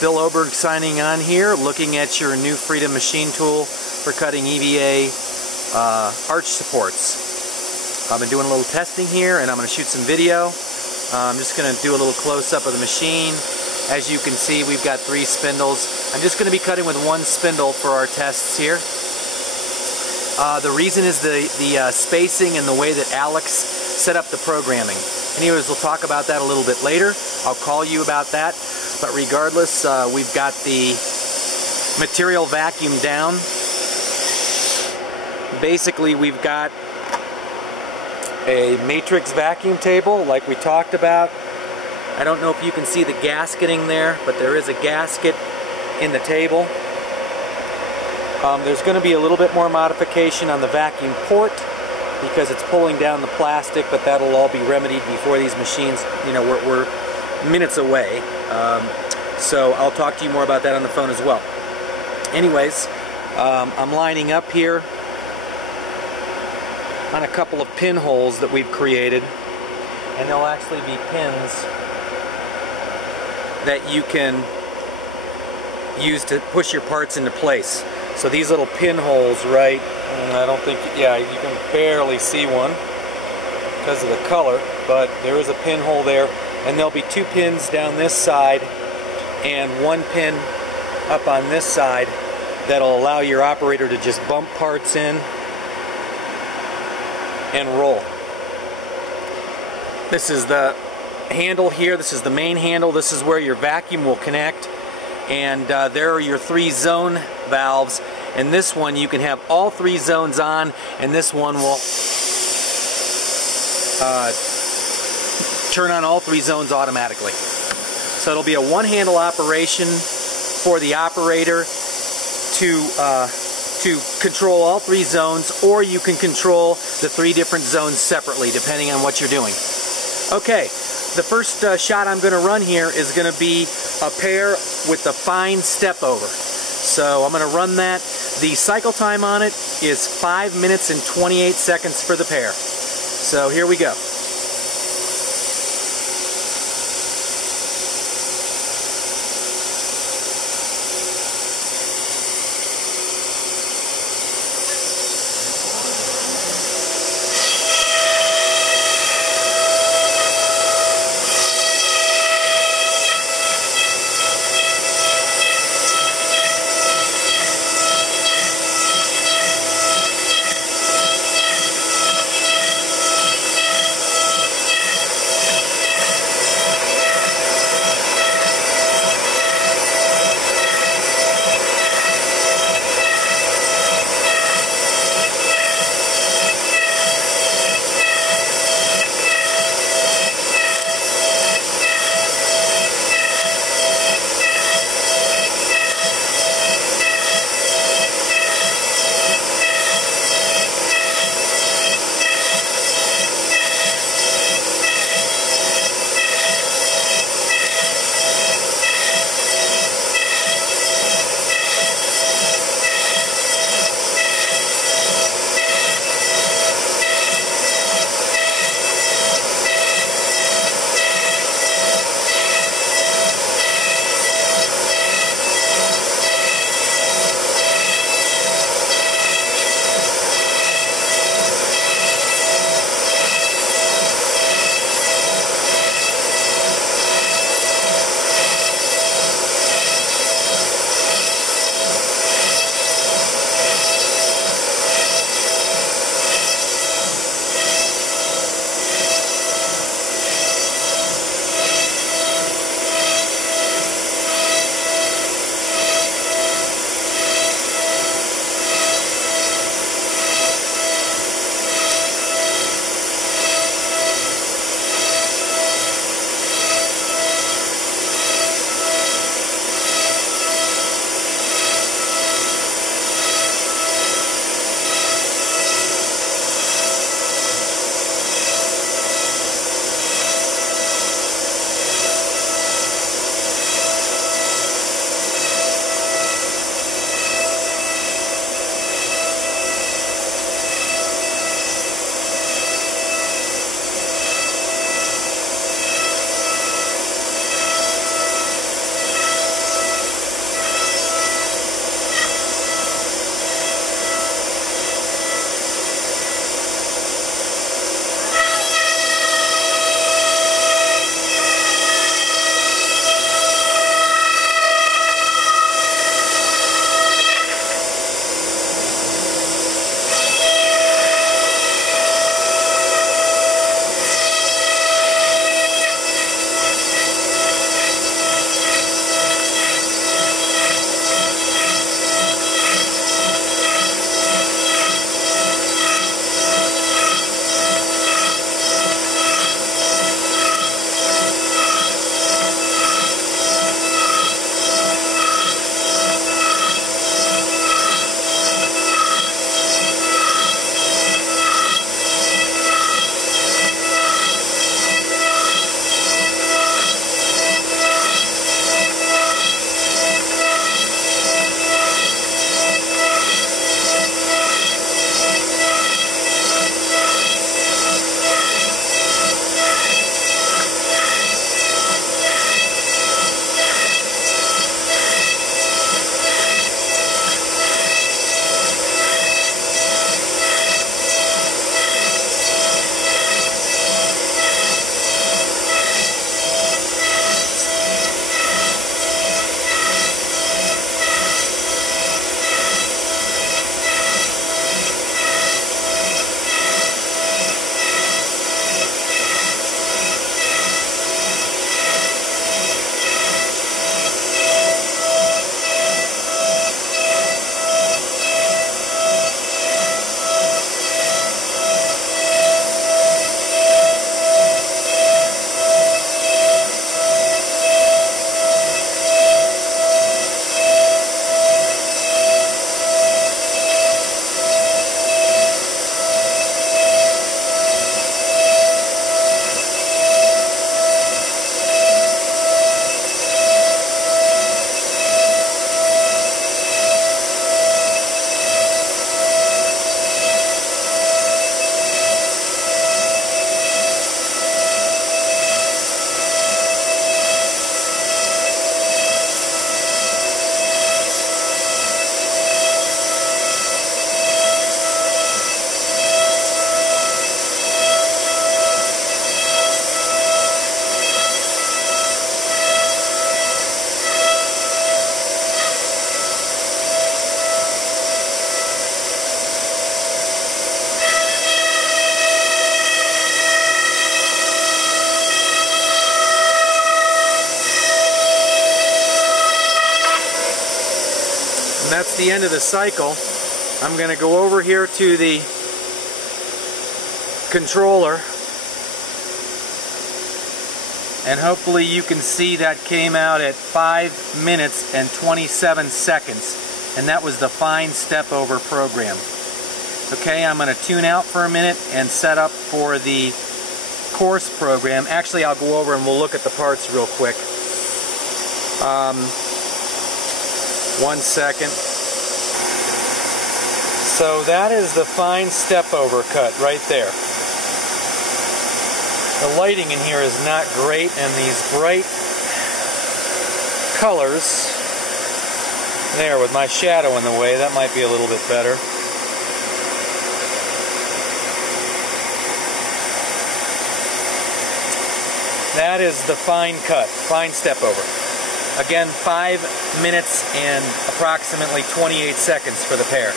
Bill Oberg signing on here, looking at your new Freedom machine tool for cutting EVA arch supports. I've been doing a little testing here and I'm going to shoot some video. I'm just going to do a little close-up of the machine. As you can see, we've got 3 spindles. I'm just going to be cutting with 1 spindle for our tests here. The reason is the spacing and the way that Alex set up the programming. Anyways, we'll talk about that a little bit later. I'll call you about that. But regardless, we've got the material vacuum down. Basically, we've got a matrix vacuum table like we talked about. I don't know if you can see the gasketing there, but there is a gasket in the table. There's going to be a little bit more modification on the vacuum port because it's pulling down the plastic, but that'll all be remedied before these machines, you know, we're minutes away. So I'll talk to you more about that on the phone as well. Anyways, I'm lining up here on a couple of pinholes that we've created, and there'll actually be pins that you can use to push your parts into place. So these little pinholes, right, I don't think, yeah, you can barely see one because of the color, but there is a pinhole there, and there'll be 2 pins down this side and 1 pin up on this side that'll allow your operator to just bump parts in and roll. This is the handle here. This is the main handle. This is where your vacuum will connect, and there are your 3 zone valves. And this one you can have all 3 zones on, and this one will turn on all 3 zones automatically. So it'll be a one-handle operation for the operator to control all 3 zones, or you can control the 3 different zones separately depending on what you're doing. Okay, the first shot I'm going to run here is going to be a pair with the fine step over. So I'm going to run that. The cycle time on it is 5 minutes and 28 seconds for the pair. So here we go. And that's the end of the cycle. I'm going to go over here to the controller, and hopefully you can see that came out at 5 minutes and 27 seconds, and that was the fine step over program. Okay, I'm going to tune out for a minute and set up for the course program. Actually, I'll go over and we'll look at the parts real quick. 1 second. So that is the fine step over cut right there. The lighting in here is not great, and these bright colors there with my shadow in the way, that might be a little bit better. That is the fine cut, fine step over. Again, 5 minutes and approximately 28 seconds for the pair.